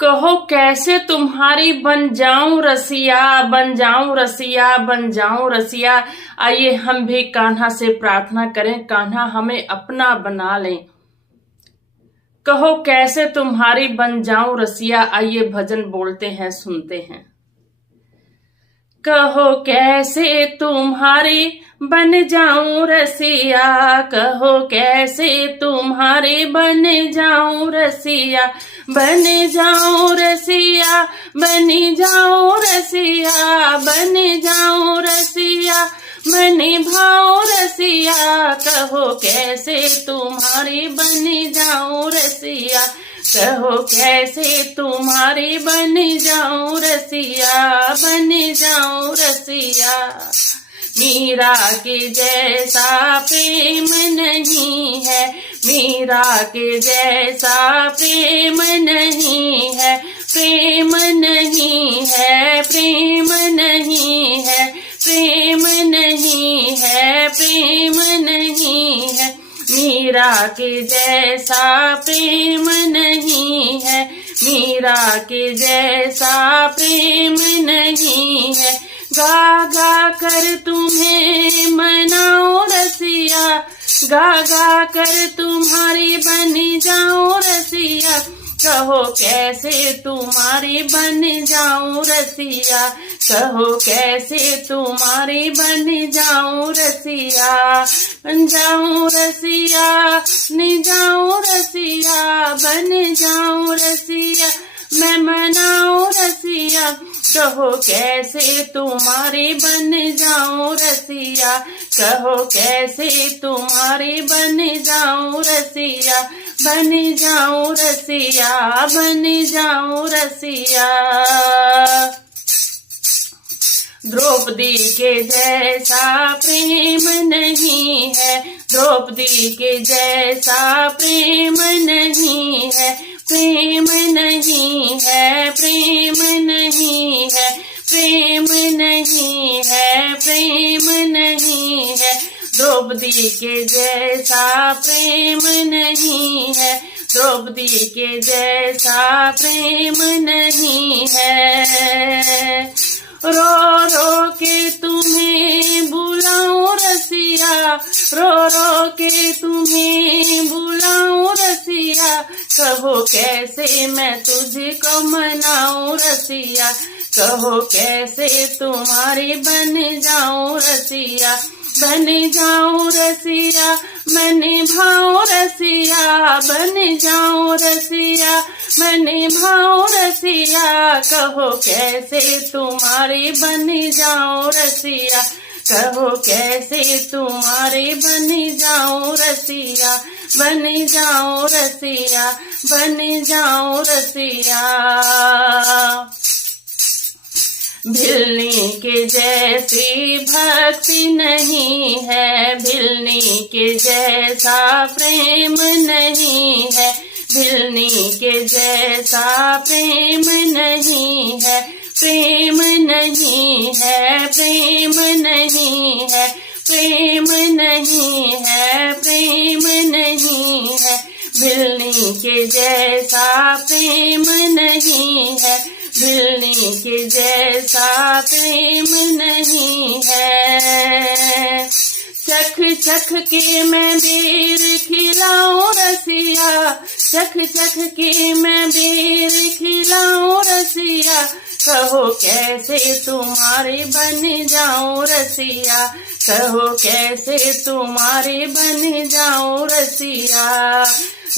कहो कैसे तुम्हारी बन जाऊं रसिया, बन जाऊं रसिया, बन जाऊं रसिया। आइए हम भी कान्हा से प्रार्थना करें, कान्हा हमें अपना बना लें। कहो कैसे तुम्हारी बन जाऊं रसिया, आइए भजन बोलते हैं, सुनते हैं। कहो कैसे तुम्हारी बन जाऊं रसिया, कहो कैसे तुम्हारी बन जाऊं रसिया, बन जाऊं रसिया, बन जाऊं रसिया, बन जाऊं रसिया, मैं निभाऊं रसिया। कहो कैसे तुम्हारी बन जाऊं रसिया, कहो कैसे तुम्हारी बन जाऊं रसिया, बन जाऊं रसिया। मीरा के जैसा प्रेम नहीं है, मीरा के जैसा प्रेम नहीं है, प्रेम नहीं है, प्रेम नहीं है, प्रेम नहीं है, प्रेम नहीं है। मीरा के जैसा प्रेम नहीं है, मीरा के जैसा प्रेम नहीं है। गा गा कर तुम्हें मनाओ रसिया, गा गा कर तुम्हारी बन जाऊं रसिया। कहो कैसे तुम्हारी बन जाऊं रसिया, कहो कैसे तुम्हारी बन जाऊं रसिया, बन जाऊं रसिया, बन जाऊं रसिया, बन जाऊं रसिया, मैं मनाऊं रसिया। कहो कैसे तुम्हारी बन जाऊं रसिया, कहो कैसे तुम्हारी बन जाऊं रसिया, बन जाऊं रसिया, बन जाऊं रसिया। द्रौपदी के जैसा प्रेम नहीं है, द्रौपदी के जैसा प्रेम नहीं है, प्रेम नहीं है, प्रेम नहीं है, प्रेम नहीं है, प्रेम नहीं है। द्रौपदी के जैसा प्रेम नहीं है, द्रौपदी के जैसा प्रेम नहीं है। रो रो के तुम्हें बुलाऊं रसिया, रो रो के तुम्हें बुलाऊं रसिया। कहो कैसे मैं तुझको मनाऊं रसिया, कहो कैसे तुम्हारी बन जाऊं रसिया, बन जाऊं रसिया, मैं निभाऊं रसिया, बन जाऊं रसिया, मैं निभाऊं रसिया। कहो कैसे तुम्हारी बन जाऊं रसिया, कहो कैसे तुम्हारी बन जाऊं रसिया, बन जाऊं रसिया, बन जाऊं रसिया। भिलनी के जैसी भक्ति नहीं है, भिलनी के जैसा प्रेम नहीं है, भिलनी के जैसा प्रेम नहीं है, प्रेम नहीं है, प्रेम नहीं है, प्रेम नहीं है, प्रेम नहीं है। भिलनी के जैसा प्रेम नहीं है, भिलनी के जैसा प्रेम नहीं है। चख चख के मैं बेर खिलाऊं रसिया, चख चख के मैं बेर खिलाऊं रसिया। कहो कैसे तुम्हारे बन जाऊं रसिया, कहो कैसे तुम्हारे बन जाऊं रसिया,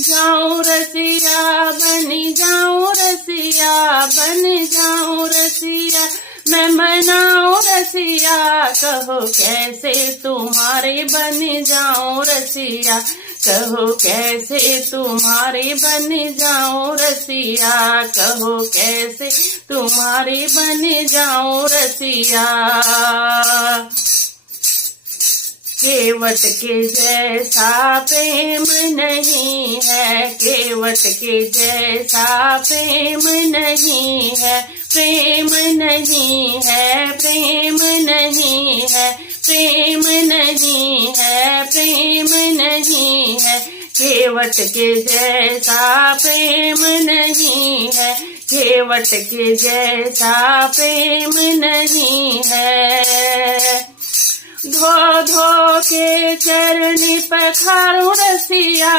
जाऊं रसिया, बन जाऊं रसिया, बन जाऊं रसिया, मैं मनाऊं रसिया। कहो कैसे तुम्हारे बन जाऊं रसिया, कहो कैसे तुम्हारे बन जाऊं रसिया, कहो कैसे तुम्हारे बन जाऊं रसिया। केवट के जैसा प्रेम नहीं है, केवट के जैसा प्रेम नहीं है, प्रेम नहीं है, प्रेम नहीं है, प्रेम नहीं है, प्रेम नहीं है। केवट के जैसा प्रेम नहीं है, केवट के जैसा प्रेम नहीं है। धो धो के चरण पखारो रसिया,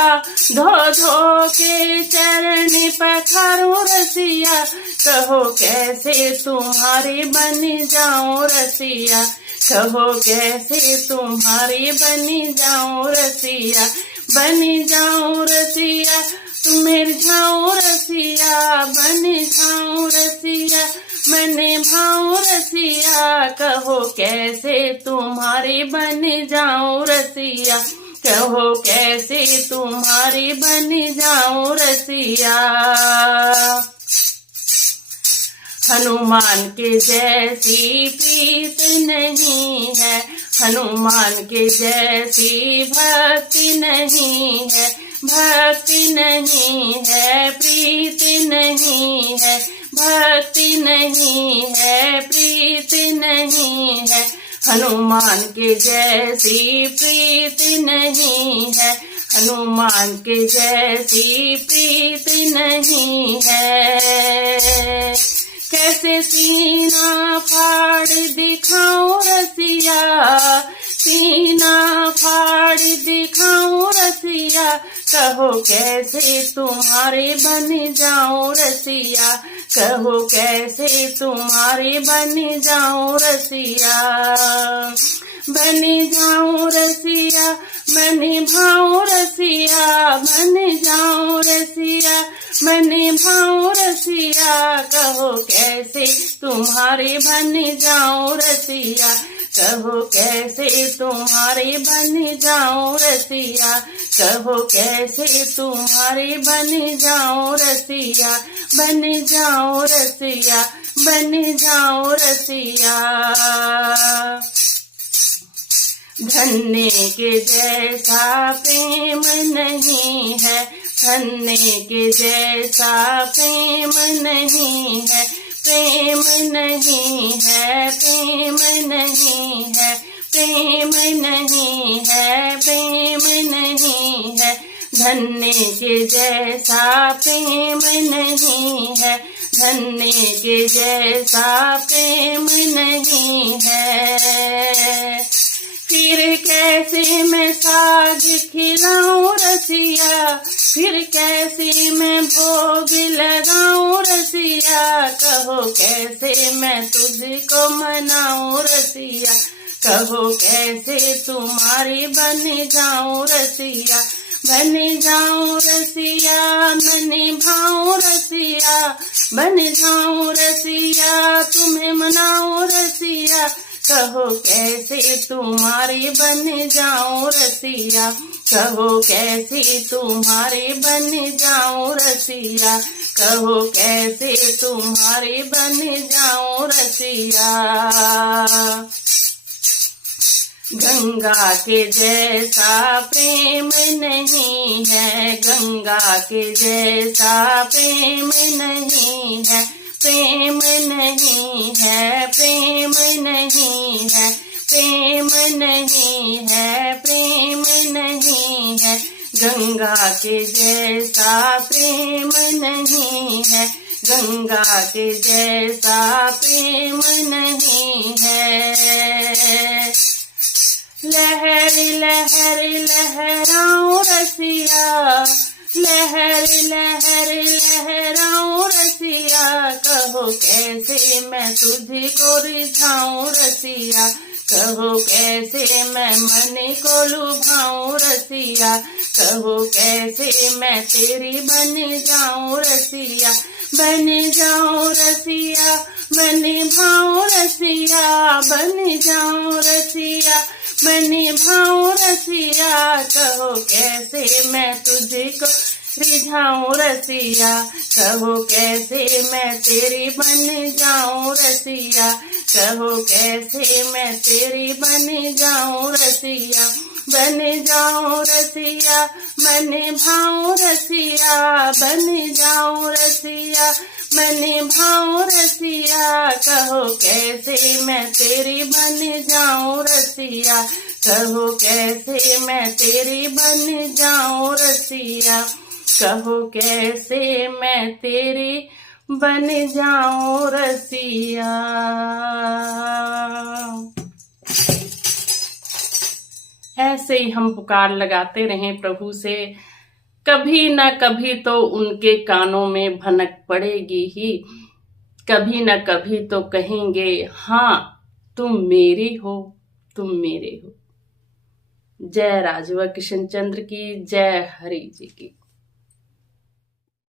धो धो के चरण पखारो रसिया, कहो कैसे तुम्हारी बन जाऊं रसिया, कहो कैसे तुम्हारी बन जाऊं रसिया, बन जाऊं रसिया, तुम्हें जाऊं रसिया, बन जाऊं रसिया, मैंने भाऊं रसिया, कहो कैसे तुम्हारी बन जाऊं रसिया, कहो कैसे तुम्हारी बन जाऊं रसिया। हनुमान के जैसी प्रीत नहीं है, हनुमान के जैसी भक्ति नहीं है, भक्ति नहीं है, प्रीति नहीं है, भक्ति नहीं है, प्रीति नहीं है, हनुमान के जैसी प्रीति नहीं है, हनुमान के जैसी प्रीति नहीं है। कैसे सीना फाड़ दिखाऊं रसिया, सीना फाड़ दिखाऊं रसिया, कहो कैसे तुम्हारे बन जाऊं रसिया, कहो कैसे तुम्हारे बन जाऊं रसिया, बन जाऊं रसिया, मैं निभाऊं रसिया, बन जाऊं रसिया, मैं निभाऊं रसिया, कहो कैसे तुम्हारे बन जाऊं रसिया, कहो कैसे तुम्हारे बन जाऊं रसिया, कहो कैसे तुम्हारे बन जाऊं रसिया, बन जाऊं रसिया, बन जाऊं रसिया। धन्य के जैसा प्रेम नहीं है, धन्य के जैसा प्रेम नहीं है, प्रेम नहीं है, प्रेम नहीं है, प्रेम नहीं है, प्रेम नहीं है, धन्य के जैसा प्रेम नहीं है, धन्य के जैसा प्रेम नहीं है। फिर कैसे मैं साग खिलाऊं रसिया, फिर कैसे मैं भोग लगाऊं रसिया, कहो कैसे मैं तुझको मनाऊं रसिया, कहो कैसे तुम्हारी बन जाऊं रसिया, बन जाऊं रसिया, मैं निभाऊं रसिया, बन जाऊं रसिया, तुम्हें मनाऊं रसिया, कहो कैसे तुम्हारे बन जाऊं रसिया, कहो कैसे तुम्हारे बन जाऊं रसिया, कहो कैसे तुम्हारे बन जाऊं रसिया। गंगा के जैसा प्रेम नहीं है, गंगा के जैसा प्रेम नहीं है, प्रेम नहीं है, प्रेम नहीं है, प्रेम नहीं है, प्रेम नहीं है, गंगा के जैसा प्रेम नहीं है, गंगा के जैसा प्रेम नहीं है। लहर लहर लहराऊं रसिया, लहर लहर लहराऊं रसिया, कहो कैसे मैं तुझको रिझाऊं रसिया, कहो कैसे मैं मन को लुभाऊं रसिया, कहो कैसे मैं तेरी बन जाऊं रसिया, बन जाऊं रसिया, मैं निभाऊं रसिया, बन जाऊं रसिया, मैं निभाऊं रसिया, कहो कैसे मैं तुझको रिझाऊं रसिया, कहो कैसे मैं तेरी बन जाऊं रसिया, कहो कैसे मैं तेरी बन जाऊं रसिया, बन जाऊं रसिया, मैं निभाऊं रसिया, बन जाऊं रसिया, मैं निभाऊं रसिया, कहो कैसे मैं तेरी बन जाऊं रसिया, कहो कैसे मैं तेरी बन जाऊं रसिया, कहो कैसे मैं तेरी बन जाऊं रसिया। ऐसे ही हम पुकार लगाते रहें प्रभु से, कभी ना कभी तो उनके कानों में भनक पड़ेगी ही, कभी ना कभी तो कहेंगे हाँ तुम मेरी हो, तुम मेरे हो। जय राजवा किशन चंद्र की, जय हरि जी की।